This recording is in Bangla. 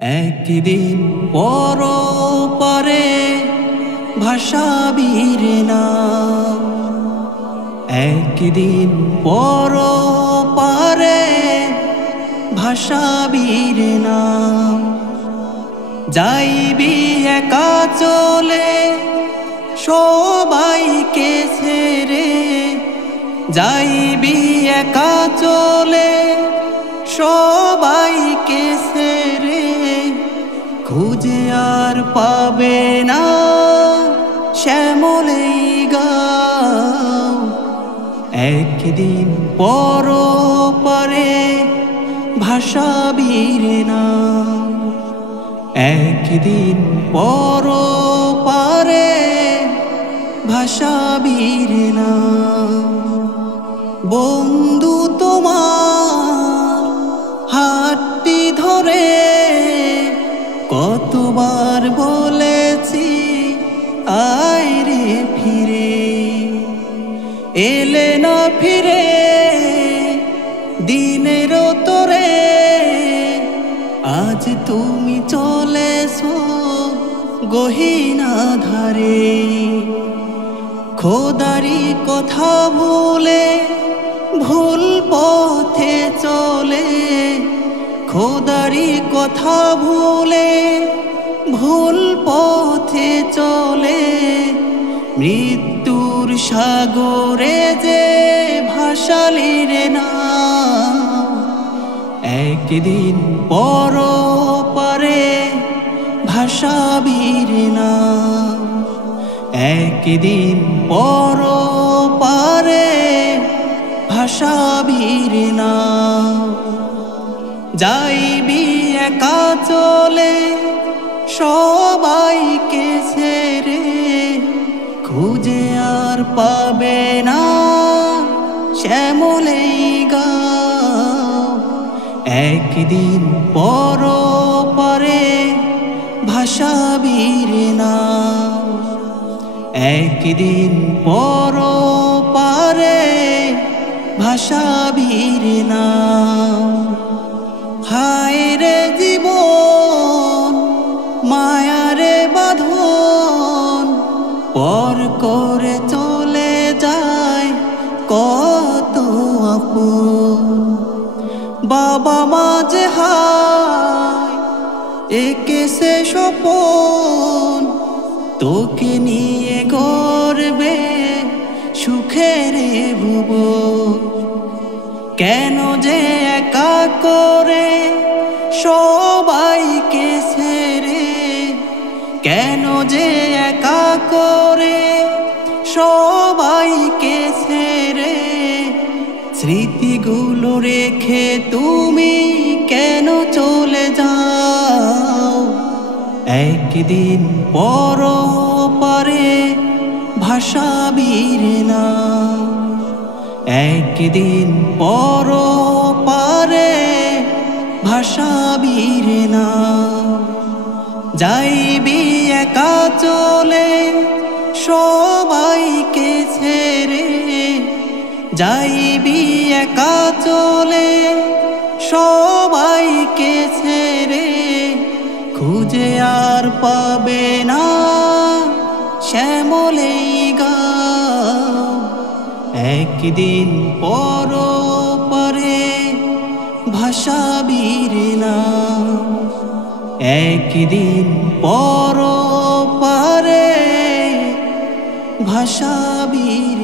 একদিন পর পারে ভাষাবীর নাম, একদিন পর পারে ভাষাবীর নাম। যাইবি একা চলে সবাইকে ছেড়ে, যাইবি একা চলে সবাইকে ছেড়ে, খুঁজে আর পাবে না শ্যামলেই গাঁও। একদিন পর পারে ভাষাবীর নাম, একদিন পর পারে ভাষাবীর নাম। বন্ধু তোমার হাতটি ধরে কতবার বলেছি আয় রে ফিরে, এলে না ফিরে দিনের তোরে। আজ তুমি চলেছো গহীনা ধারে, খোদারি কথা ভুলে ভুল পথে চলে, খোদারি কথা ভুলে ভুল পথে চলে। মৃত্যুর সাগরে যে ভাসালি রে নাও, একদিন পর পারে ভাষাবীর নাম, একদিন পর পারে ভাষাবীর নাম। যাইবি একা চলে সবাইকে ছেড়ে, খুঁজে আর পাবে না শ্যামলেই গাঁও। একদিন পর পারে ভাষাবীর নাম, একদিন পর পারে ভাষাবীর নাম। হায় রে জীবন মায়ারে বাঁধন, পর করে চলে যায় কত আপন। বাবা মা যে হায় একে সে স্বপন, তোকে নিয়ে গর্বে সুখের ভুবন। কেন যে একা করে সবাইকে ছেড়ে, কেন যে একা করে সবাইকে ছেড়ে, স্মৃতিগুলো রেখে তুমি কেন চলে যাও। একদিন পর পারে ভাষাবীর নাম, একদিন পর পারে ভাষাবীর নাম। যাইবি একা চলে সবাইকে ছেড়ে, যাইবি একা চলে সবাইকে ছেড়ে, খুঁজে আর পাবে না শ্যামলেই গাঁও। একদিন পর পারে ভাষাবীর নাম, একদিন পর পারে ভাষাবীর